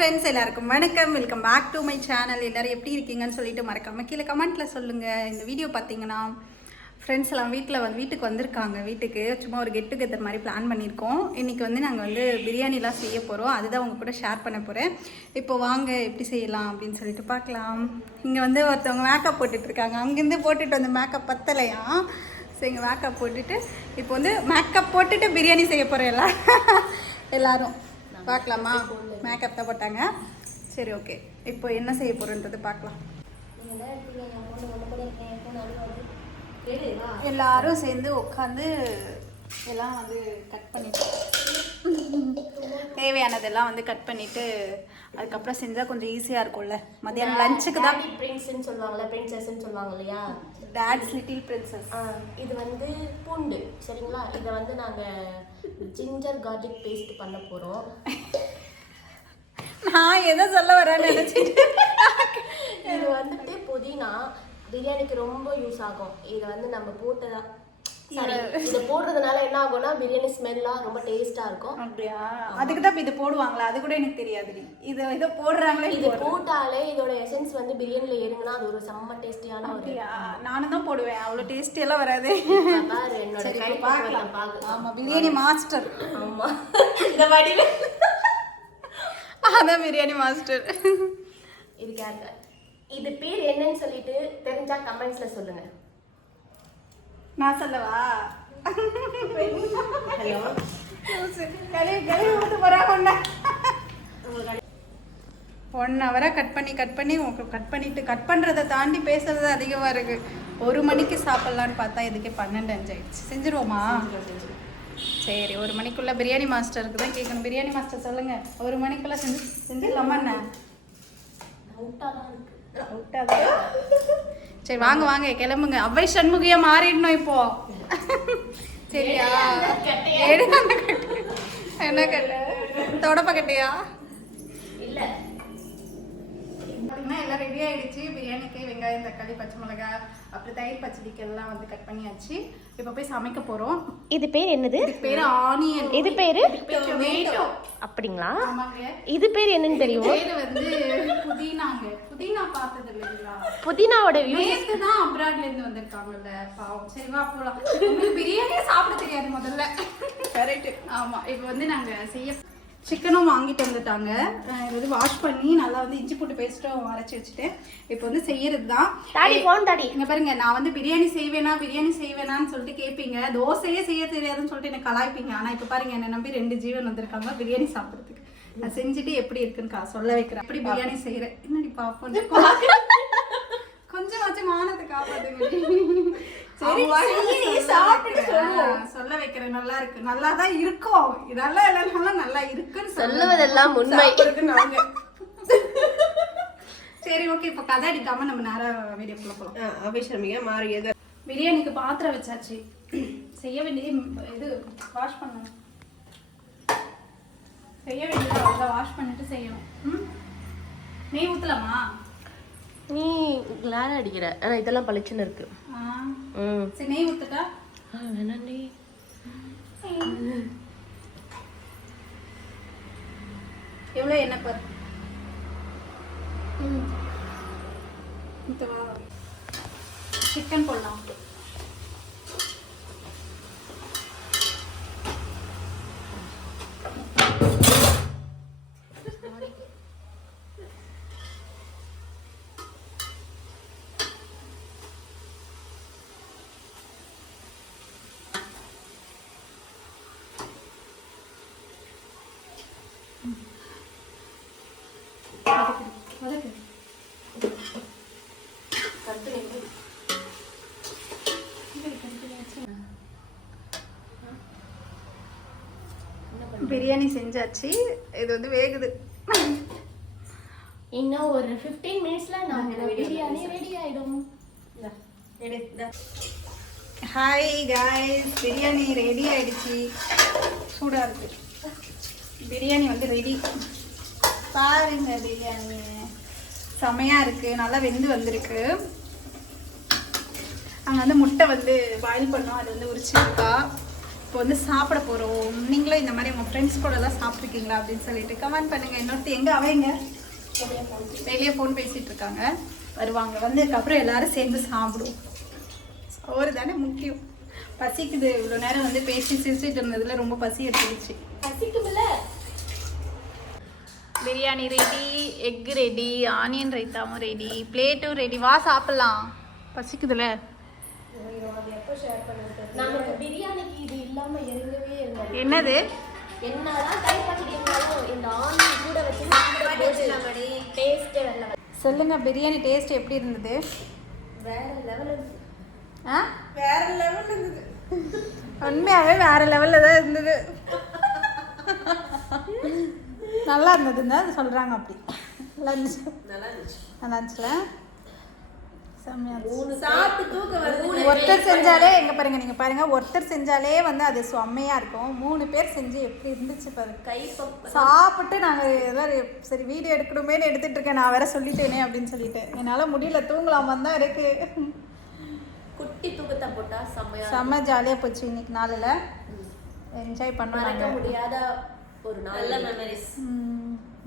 Friends எல்லாருக்கும் வணக்கம். Welcome back to my channel எல்லோரும் எப்படி இருக்கீங்கன்னு சொல்லிட்டு மறக்காமல் கீழே கமெண்ட்டில் சொல்லுங்கள் இந்த வீடியோ பார்த்தீங்கன்னா ஃப்ரெண்ட்ஸ் எல்லாம் வீட்டில் வந்து வீட்டுக்கு வந்திருக்காங்க. வீட்டுக்கு சும்மா ஒரு கெட் டுகெதர் மாதிரி பிளான் பண்ணியிருக்கோம். இன்னைக்கு வந்து நாங்கள் வந்து பிரியாணிலாம் செய்ய போகிறோம் அதுதான் உங்கள் கூட ஷேர் பண்ண போகிறேன் இப்போ வாங்க எப்படி செய்யலாம் அப்படின்னு சொல்லிட்டு பார்க்கலாம். இங்கே வந்து ஒருத்தவங்க மேக்கப் போட்டுட்ருக்காங்க அங்கேருந்து போட்டுட்டு வந்த மேக்கப் பத்தலையா? ஸோ இங்கே மேக்கப் போட்டுட்டு இப்போ வந்து மேக்கப் போட்டுட்டு பிரியாணி செய்ய போகிறோம் எல்லாம் எல்லோரும். பார்க்கலாமா? மேக்கப் தான் போட்டாங்க. சரி ஓகே இப்போ என்ன செய்ய போகிறோன்றது பார்க்கலாம். எல்லாரும் சேர்ந்து உட்காந்து எல்லாம் வந்து கட் பண்ணிட்டு தேவையானதெல்லாம் வந்து கட் பண்ணிட்டு அதுக்கப்புறம் செஞ்சால் கொஞ்சம் ஈஸியாக இருக்கும்ல. மதியானம் லஞ்சுக்கு தான் பிரின்ஸ்ன்னு சொல்லுவாங்கல்ல பிரின்சஸ்ன்னு சொல்லுவாங்க இல்லையா? டேட்ஸ் லிட்டில் பிரின்சஸ் இது வந்து பூண்டு சரிங்களா? இதை வந்து நாங்கள் ஜிஞ்சர் கார்லிக் பேஸ்ட் பண்ண போகிறோம் நான் எதை சொல்ல வரேன்னு நினச்சிட்டு. இது வந்துட்டு புதினா பிரியாணிக்கு ரொம்ப யூஸ் ஆகும். இதை வந்து நம்ம போட்டதா சாரி இதை போடுறதுனால என்ன ஆகும்னா பிரியாணி ஸ்மெல்லாம் ரொம்ப டேஸ்டா இருக்கும். அப்படியா? அதுக்கு தான் இது போடுவாங்களா? அது கூட எனக்கு தெரியாது. இது இதை போடுறாங்களே இது போட்டாலே இதோட எசன்ஸ் வந்து பிரியாணில ஏறுங்கன்னா அது ஒரு செம்ம டேஸ்டியான ஒரு நானும் தான் போடுவேன். அவ்வளோ டேஸ்டி எல்லாம் வராது. பாரு என்னோட சரி, கை இப்ப பார்க்கலாம். பார்க்கலாம். ஆமா பிரியாணி மாஸ்டர் ஆமா. இந்த அதான் பிரியாணி மாஸ்டர் இதுக்கு யாருக்கு இது பேர் என்னன்னு சொல்லிட்டு தெரிஞ்சா கமெண்ட்ஸ்ல சொல்லுங்க. நான் சொல்லவா? ஹலோ ஒன் ஹவராக கட் பண்ணி. கட் பண்ணி கட் பண்ணிட்டு கட் பண்ணுறதை தாண்டி பேசுறது அதிகமாக இருக்கு. ஒரு மணிக்கு சாப்பிட்லான்னு பார்த்தா இதுக்கே பன்னெண்டு அஞ்சு ஆயிடுச்சு. செஞ்சுருவோமா. சரி ஒரு மணிக்குள்ள பிரியாணி மாஸ்டருக்கு தான் கேட்கணும் பிரியாணி மாஸ்டர் சொல்லுங்க. ஒரு மணிக்குள்ள செஞ்சு செஞ்சிடலாமா என்ன? சரி வாங்க வாங்க கிளம்புங்க. அவ்வை சண்முகியா மாறிடணும் இப்போ. சரியா. என்ன கட்டு? தொடப்ப கட்டையா இல்ல பார்த்தீங்கன்னா எல்லாம் ரெடி ஆயிடுச்சு. பிரியாணிக்கு வெங்காயம் தக்காளி பச்சை மிளகாய் அப்புறம் தயிர் பச்சடிக்கு எல்லாம் வந்து கட் பண்ணியாச்சு. இப்போ போய் சமைக்க போறோம். இது பேர் என்னது? இதுக்கு பேரு ஆனியன் இது பேரு? டொமேட்டோ அப்படிங்களா? இது பேர் என்னன்னு தெரியும்? பேரு வந்து புதினாங்க. புதினா பார்த்தது இல்லைங்களா புதினாவோட யூஸ் நேத்து தான் அப்ராட்ல இருந்து வந்திருக்காங்கல்ல பாவம். சரி வா போலாம். உங்களுக்கு பிரியாணியே சாப்பிட தெரியாது முதல்ல. கரெக்ட் ஆமா இப்போ வந்து நாங்க செய்ய சிக்கனும் வாங்கிட்டு வந்துட்டாங்க. இது வந்து வாஷ் பண்ணி நல்லா வந்து இஞ்சி போட்டு பேஸ்ட்டும் அரைச்சி வச்சுட்டு இப்போ வந்து செய்யறது தான் டாடி போன் டாடி. இங்க பாருங்க நான் வந்து பிரியாணி செய்வேனா பிரியாணி செய்வேனான்னு சொல்லிட்டு கேட்பீங்க தோசையே செய்ய தெரியாதுன்னு சொல்லிட்டு என்ன கலாய்ப்பீங்க. ஆனா இப்போ பாருங்க என்ன நம்பி ரெண்டு ஜீவன் வந்திருக்காங்க பிரியாணி சாப்பிடுறதுக்கு. நான் செஞ்சுட்டு எப்படி இருக்குன்னு சொல்ல வைக்கிறேன். அப்படி பிரியாணி செய்யறேன்? என்னடி பாப்போம் கொஞ்சமாச்சும் மானத்தை காப்பாத்துங்க. சரி சாப்பிட்டு சொல்ல. வைக்கிறேன் நல்லா இருக்கு. நல்லா தான் இருக்கும் நல்லா இல்லைனாலும் நல்லா இருக்குன்னு சொல்லுவதெல்லாம் உண்மை. நாங்க. சரி ஓகே இப்போ கதை அடிக்காம நம்ம நேரம் வீடியோக்குள்ள போகலாம் அபிஷமிக மாறியது பிரியாணிக்கு பாத்திரம் வச்சாச்சு. செய்ய வேண்டியது இது வாஷ் பண்ணணும். செய்ய வேண்டியது வாஷ் பண்ணிட்டு செய்யணும். ம்? நெய் ஊற்றலாமா நீ கிளாட் அடிக்கிற. ஆனா இதெல்லாம் பளிச்சுன்னு இருக்கு. ஆ. ம். சரி நெய் ஊற்றுட்டா வேணாண்டி எவ்வளோ எண்ணெய் பாரு. சிக்கன் போடலாம். பிரியாணி செஞ்சாச்சு. இது வந்து வேகுது. இன்னும் ஒரு 15 மினிட்ஸ்ல நம்ம பிரியாணி ரெடி ஆயிடும். ஹாய் காய்ஸ் பிரியாணி ரெடி ஆயிடுச்சு. சூடாக இருக்கு. பிரியாணி வந்து ரெடி பாருங்க பிரியாணி. செமையாக இருக்குது நல்லா வெந்து வந்திருக்கு. அங்கே வந்து முட்டை வந்து பாயில் பண்ணோம். அது வந்து உரிச்சிருக்கா. இப்போ வந்து சாப்பிட போகிறோம் நீங்களும் இந்த மாதிரி உங்கள் ஃப்ரெண்ட்ஸ் கூடலாம் சாப்பிட்ருக்கீங்களா அப்படின்னு சொல்லிட்டு கமெண்ட் பண்ணுங்கள் இன்னொருத்தி எங்கே? அவங்க வெளியே ஃபோன் பேசிகிட்டு இருக்காங்க. வருவாங்க. வந்ததுக்கப்புறம் எல்லாரும் சேர்ந்து சாப்பிடுவோம். சோறு தானே முக்கியம். பசிக்குது. இவ்வளோ நேரம் வந்து பேசி சிரிச்சிட்டு இருந்ததுல ரொம்ப பசி எடுத்துருச்சு. பசிக்கும்ல biryani ready egg ready onion ரைத்தாவும் ready பிளேட்டும் ரெடி வா சாப்பிட்லாம். பசிக்குதுல. நமக்கு பிரியாணிக்கு வரல சொல்லுங்க பிரியாணி டேஸ்ட் எப்படி இருந்தது? வேற லெவல் ஆ? வேற லெவல் இருந்தது. உண்மையாவே வேற லெவல்ல தான் இருந்தது. நல்லா இருந்ததுன்னு தான் சொல்றாங்க அப்படி. நல்லா இருந்துச்சு. நல்லா இருந்துச்சு. நல்லா இருந்துச்சுல செம்மையா இருந்துச்சு. சாப்பிட்டு தூக்க வருது ஒருத்தர் செஞ்சாலே எங்க பாருங்க நீங்க பாருங்க ஒருத்தர் செஞ்சாலே வந்து அது செம்மையா இருக்கும். மூணு பேர் செஞ்சு எப்படி இருந்துச்சு பாருங்க கை சாப்பிட்டு நாங்க எல்லாரும் சரி வீடியோ எடுக்கணுமேனு எடுத்துட்டு இருக்கேன் நான் வேற சொல்லிட்டேனே அப்படின்னு சொல்லிட்டு. என்னால முடியல தூங்கலாமா தான் இருக்கு. குட்டி தூக்கத்தை போட்டா செம்மையா செம்ம ஜாலியா போச்சு இன்னைக்கு நாளில். என்ஜாய் நாங்க. முடியாத ஒரு நல்ல மெமரிஸ்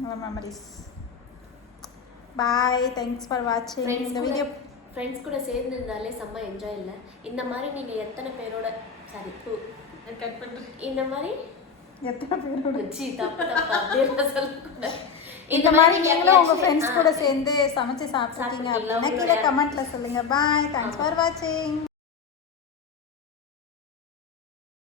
நல்ல மெமரிஸ் பாய் தேங்க்ஸ் ஃபார் வாட்சிங் இந்த வீடியோ ஃப்ரெண்ட்ஸ் கூட சேர்ந்து இருந்தாலே செம்ம என்ஜாய் இல்லை. இந்த மாதிரி நீங்க எத்தனை பேரோட சாரி கட் பண்றேன். இந்த மாதிரி எத்தனை பேரோட? வச்சு தப்பு தப்பா சொல்லக்கூடாது. இந்த மாதிரி நீங்களும் உங்க ஃப்ரெண்ட்ஸ் கூட சேர்ந்து சமைச்சு சாப்பிட்டீங்க? அப்படின்னா கீழே கமெண்ட்ல சொல்லுங்க. பாய் தேங்க்ஸ் ஃபார் வாட்சிங்